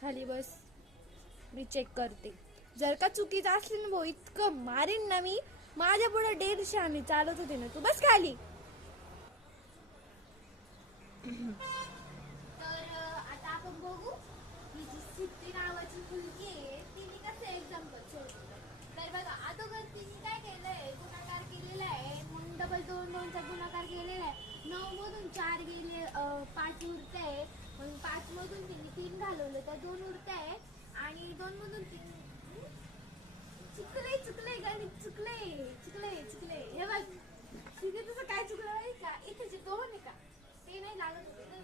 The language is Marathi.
खाली बस, मी चेक करते. जर का चुकीचं असली ना भाऊ इतकं मारीन ना मी. माझ्या पुढे 150 आणि चालत होते ना तू. बस खाली. तर आता आपण बघू ही जी सिद्धी नावाची मुलगी आहे तिने कसं एक्झाम्पल सोडलं. तर बघा अगोदर तिने काय केलंय, गुणाकार केलेला आहे. मग डबल 2 चा गुणाकार केलेला आहे. 9 मधून 4 गेले, 5 उरते आहे. मग 5 मधून तिने 3 घालवलं तर 2 उरते आहे. आणि 2 मधून 3 चुकले गणित चुकले. हे बघ तिथे तुझं काय चुकलं आहे का, इथे जे 2 आहे का ते नाही लागत होते.